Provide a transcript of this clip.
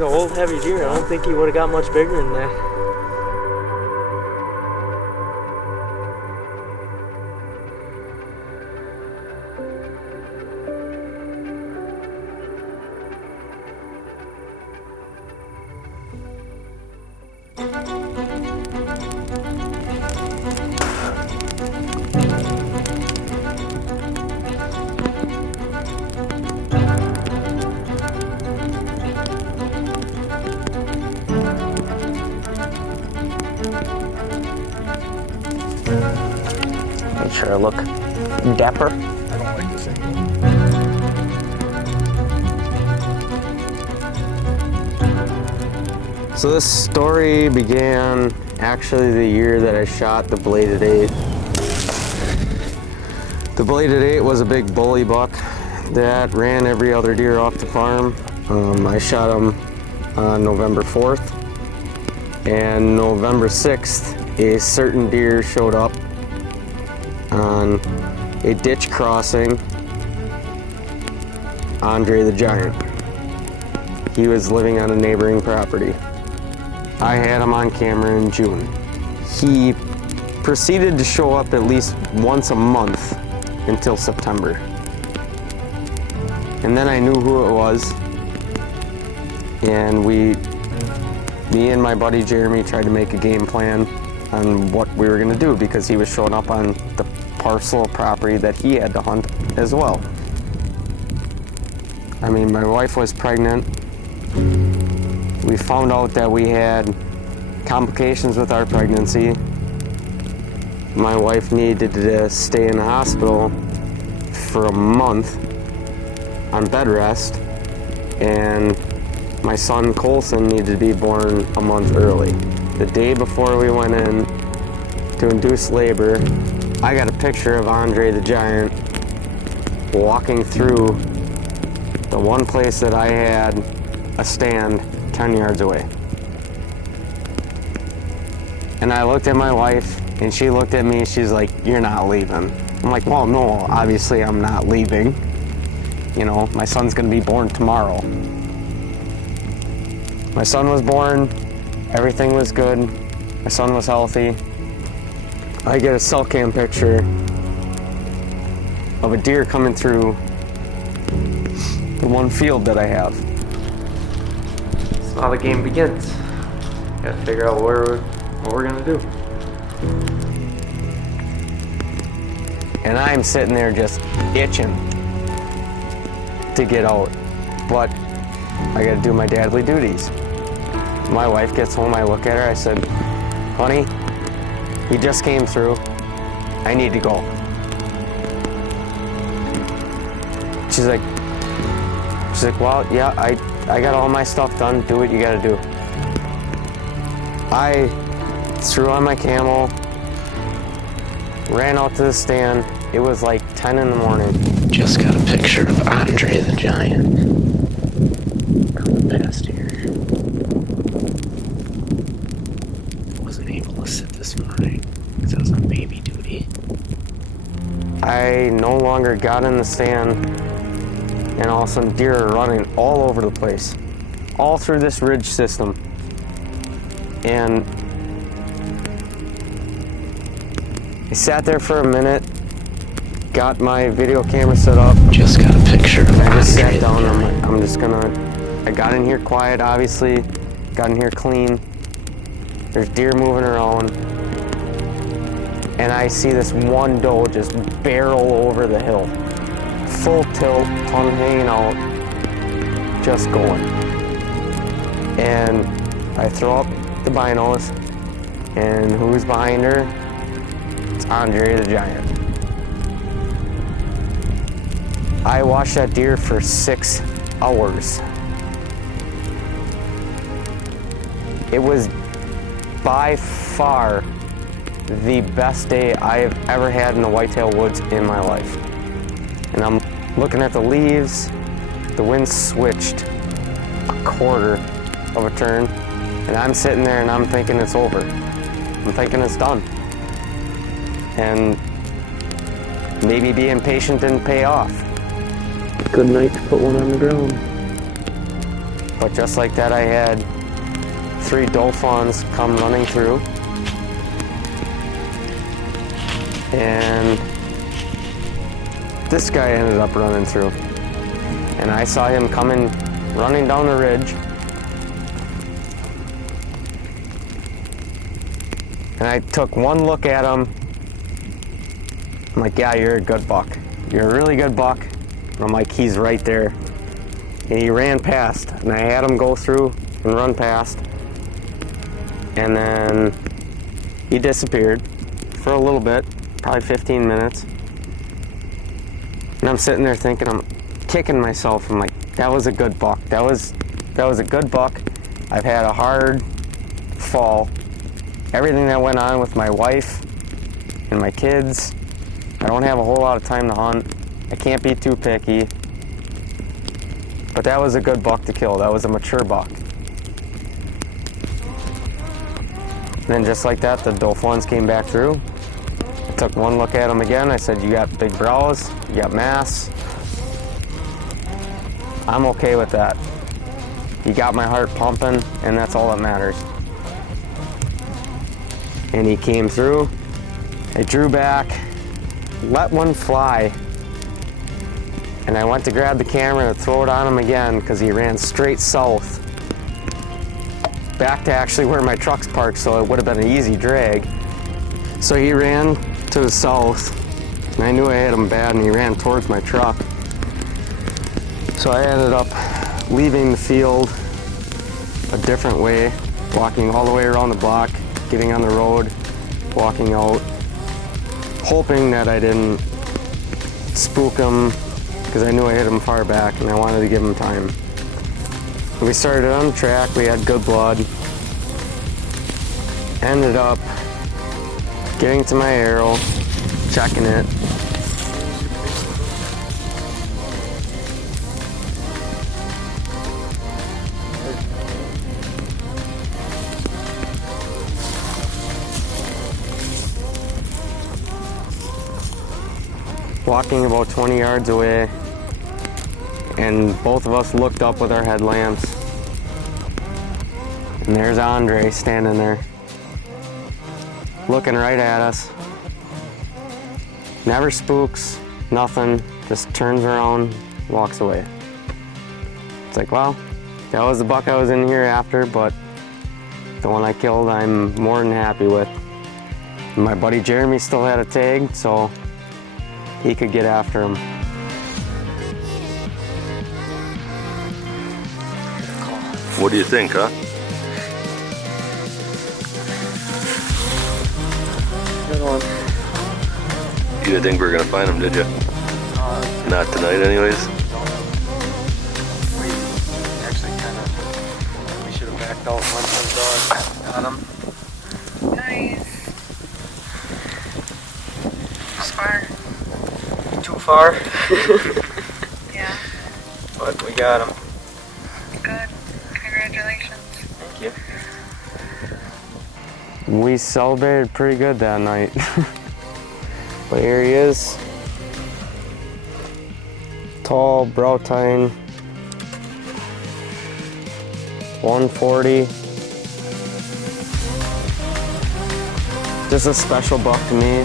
an old heavy deer. I don't think he would have got much bigger than that. Make sure I look dapper. I don't like this angle. So this story began actually the year that I shot the bladed 8. The bladed 8 was a big bully buck that ran every other deer off the farm. I shot him on November 4th, and November 6th a certain deer showed up on a ditch crossing Andre the Giant. He was living on a neighboring property. I had him on camera in June. He proceeded to show up at least once a month until September. And then I knew who it was, and me and my buddy Jeremy tried to make a game plan on what we were gonna do, because he was showing up on the parcel of property that he had to hunt as well. I mean, my wife was pregnant. We found out that we had complications with our pregnancy. My wife needed to stay in the hospital for a month on bed rest, and my son Colson needed to be born a month early. The day before we went in to induce labor, I got a picture of Andre the Giant walking through the one place that I had a stand 10 yards away. And I looked at my wife, and she looked at me, she's like, "You're not leaving." I'm like, "Well, no, obviously I'm not leaving. You know, my son's gonna be born tomorrow." My son was born, everything was good, my son was healthy. I get a cell cam picture of a deer coming through the one field that I have. So how the game begins. Gotta figure out what we're gonna do. And I'm sitting there just itching to get out, but I gotta do my dadly duties. My wife gets home, I look at her, I said, "Honey, he just came through, I need to go." She's like, "Well, yeah, I got all my stuff done, do what you gotta do." I threw on my camo, ran out to the stand. It was like 10 in the morning. Just got a picture of Andre the Giant coming past here. Wasn't able to sit this morning because I was on baby duty. I no longer got in the stand, and all of a sudden deer are running all over the place, all through this ridge system. And I sat there for a minute, got my video camera set up. Just got a picture of I just Andre sat down, the Giant. I'm just gonna, I got in here quiet, obviously, got in here clean. There's deer moving around, and I see this one doe just barrel over the hill. Full tilt, tongue hanging out, just going. And I throw up the binos, and who's behind her? It's Andre the Giant. I watched that deer for 6 hours. It was by far the best day I have ever had in the whitetail woods in my life. And I'm looking at the leaves, the wind switched a quarter of a turn, and I'm sitting there and I'm thinking it's over. I'm thinking it's done. And maybe being patient didn't pay off. Good night to put one on the ground. But just like that, I had 3 doe fawns come running through. And this guy ended up running through. And I saw him coming, running down the ridge. And I took one look at him. I'm like, yeah, you're a good buck. You're a really good buck. And I'm like, he's right there. And he ran past. And I had him go through and run past. And then he disappeared for a little bit, probably 15 minutes. And I'm sitting there thinking, I'm kicking myself. I'm like, that was a good buck. That was a good buck. I've had a hard fall. Everything that went on with my wife and my kids. I don't have a whole lot of time to hunt. I can't be too picky. But that was a good buck to kill. That was a mature buck. And then just like that, the doe fawns came back through. I took one look at him again. I said, you got big brows, you got mass. I'm okay with that. You got my heart pumping, and that's all that matters. And he came through. I drew back, let one fly, and I went to grab the camera to throw it on him again because he ran straight south, back to actually where my truck's parked, so it would have been an easy drag. So he ran to the south, and I knew I hit him bad, and he ran towards my truck. So I ended up leaving the field a different way, walking all the way around the block, getting on the road, walking out, hoping that I didn't spook him because I knew I hit him far back and I wanted to give him time. We started on the track, we had good blood. Ended up getting to my arrow, checking it. Walking about 20 yards away, and both of us looked up with our headlamps, and there's Andre standing there looking right at us. Never spooks, nothing, just turns around, walks away. It's like, well, that was the buck I was in here after, but the one I killed I'm more than happy with. My buddy Jeremy still had a tag, so he could get after him. What do you think, huh? Good one. You didn't think we were gonna find him, did you? Not tonight, anyways. We actually we should have backed out once the dog got him. Nice. Far. Too far, Yeah. but we got him. Good. Congratulations. Thank you. We celebrated pretty good that night. But here he is. Tall, brow tine, 140. Just a special buck to me.